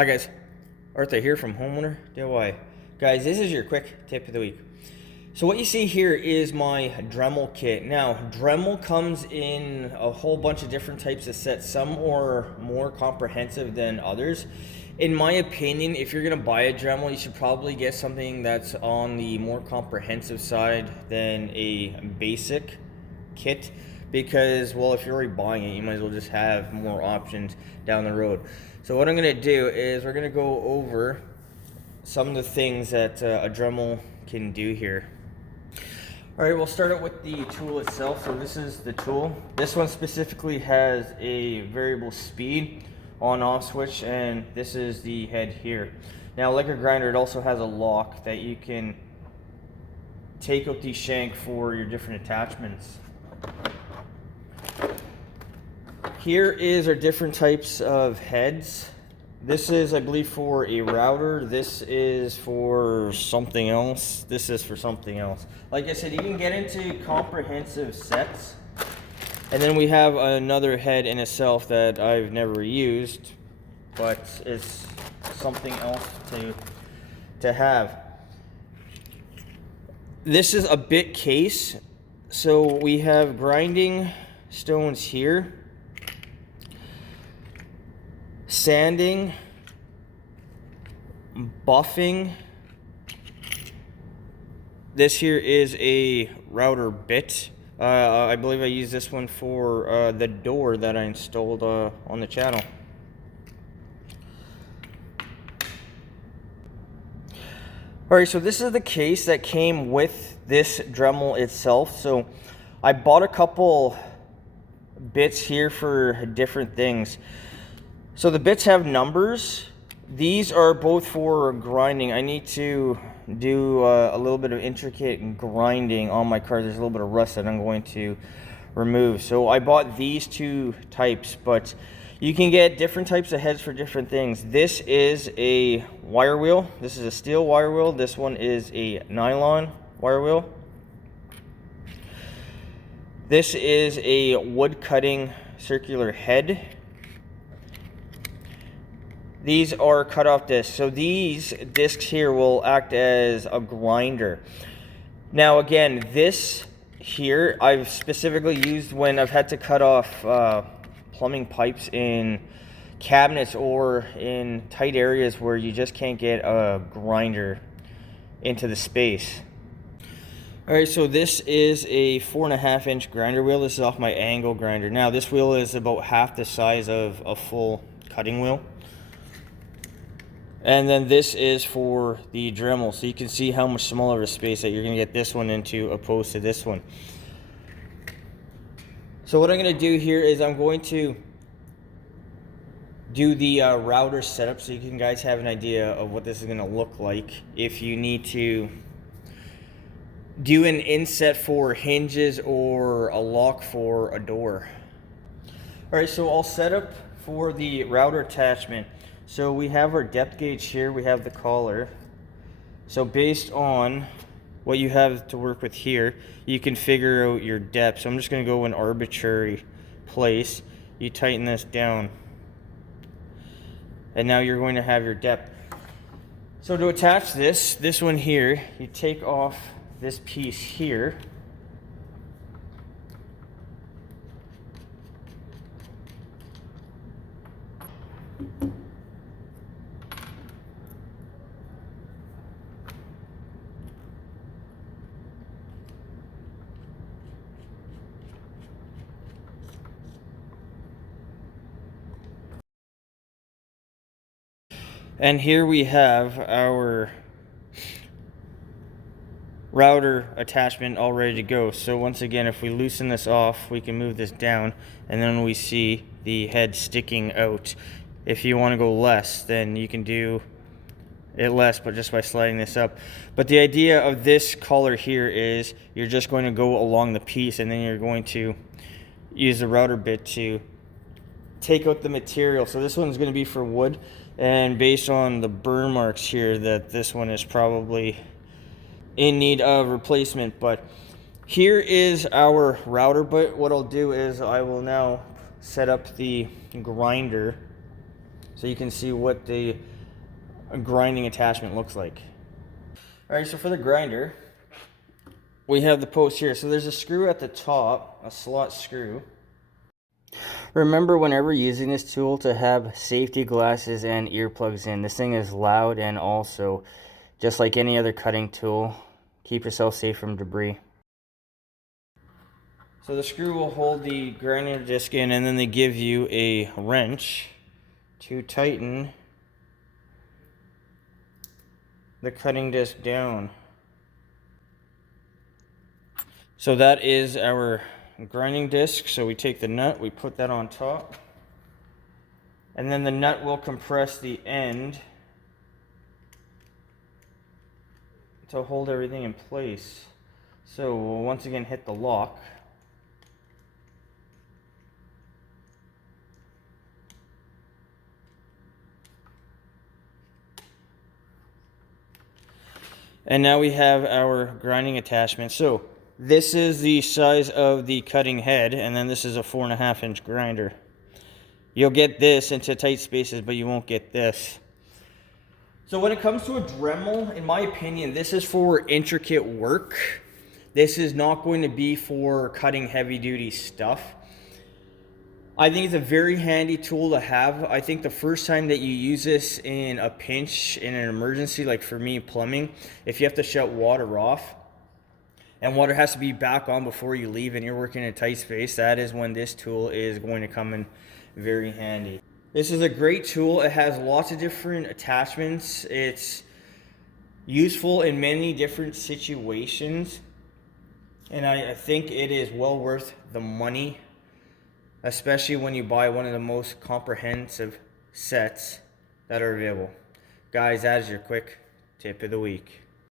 Hi guys, Arthur here from Homeowner DIY. Guys, this is your quick tip of the week. So what you see here is my Dremel kit. Now, Dremel comes in a whole bunch of different types of sets. Some are more comprehensive than others. In my opinion, if you're gonna buy a Dremel, you should probably get something that's on the more comprehensive side than a basic kit, because, well, if you're already buying it, you might as well just have more options down the road. So what I'm going to do is we're going to go over some of the things that a Dremel can do here. All right, we'll start out with the tool itself. So this is the tool. This one specifically has a variable speed on-off switch, and this is the head here. Now, like a grinder, it also has a lock that you can take out the shank for your different attachments. Here is our different types of heads. This is, I believe, for a router. This is for something else. This is for something else. Like I said, you can get into comprehensive sets. And then we have another head in itself that I've never used, but it's something else to have. This is a bit case. So we have grinding stones here, sanding, buffing. This here is a router bit. I believe I used this one for the door that I installed on the channel. Alright, so this is the case that came with this Dremel itself. So I bought a couple bits here for different things. So the bits have numbers. These are both for grinding. I need to do a little bit of intricate grinding on my car. There's a little bit of rust that I'm going to remove. So I bought these two types, but you can get different types of heads for different things. This is a wire wheel. This is a steel wire wheel. This one is a nylon wire wheel. This is a wood cutting circular head. These are cut off discs. So these discs here will act as a grinder. Now again, this here I've specifically used when I've had to cut off plumbing pipes in cabinets or in tight areas where you just can't get a grinder into the space. Alright, so this is a 4.5 inch grinder wheel. This is off my angle grinder. Now this wheel is about half the size of a full cutting wheel. And then this is for the Dremel, so you can see how much smaller of a space that you're going to get this one into opposed to this one. So what I'm going to do here is I'm going to do the router setup so you can guys have an idea of what this is going to look like if you need to do an inset for hinges or a lock for a door. Alright, so I'll set up for the router attachment. So we have our depth gauge here, we have the collar. So based on what you have to work with here, you can figure out your depth. So I'm just going to go an arbitrary place. You tighten this down. And now you're going to have your depth. So to attach this one here, you take off this piece here. And here we have our router attachment all ready to go. So once again, if we loosen this off, we can move this down, and then we see the head sticking out. If you want to go less, then you can do it less, but just by sliding this up. But the idea of this collar here is you're just going to go along the piece, and then you're going to use the router bit to take out the material. So this one's going to be for wood, and based on the burn marks here, that this one is probably in need of replacement. But here is our router bit. What I'll do is I will now set up the grinder. so you can see what the grinding attachment looks like. All right, so for the grinder, we have the post here. So there's a screw at the top, a slot screw. Remember, whenever using this tool, to have safety glasses and earplugs in. This thing is loud, and also, just like any other cutting tool, keep yourself safe from debris. So the screw will hold the grinding disc in, and then they give you a wrench to tighten the cutting disc down. So that is our grinding disc. So we take the nut, we put that on top, and then the nut will compress the end to hold everything in place. So we'll once again hit the lock. And now we have our grinding attachment. So this is the size of the cutting head, and then this is a 4.5-inch grinder. You'll get this into tight spaces, but you won't get this. So when it comes to a Dremel, in my opinion, this is for intricate work. This is not going to be for cutting heavy duty stuff. I think it's a very handy tool to have. I think the first time that you use this in a pinch, in an emergency, like for me, plumbing, if you have to shut water off and water has to be back on before you leave and you're working in a tight space, that is when this tool is going to come in very handy. This is a great tool. It has lots of different attachments. It's useful in many different situations, and I think it is well worth the money, especially when you buy one of the most comprehensive sets that are available. Guys, that is your quick tip of the week.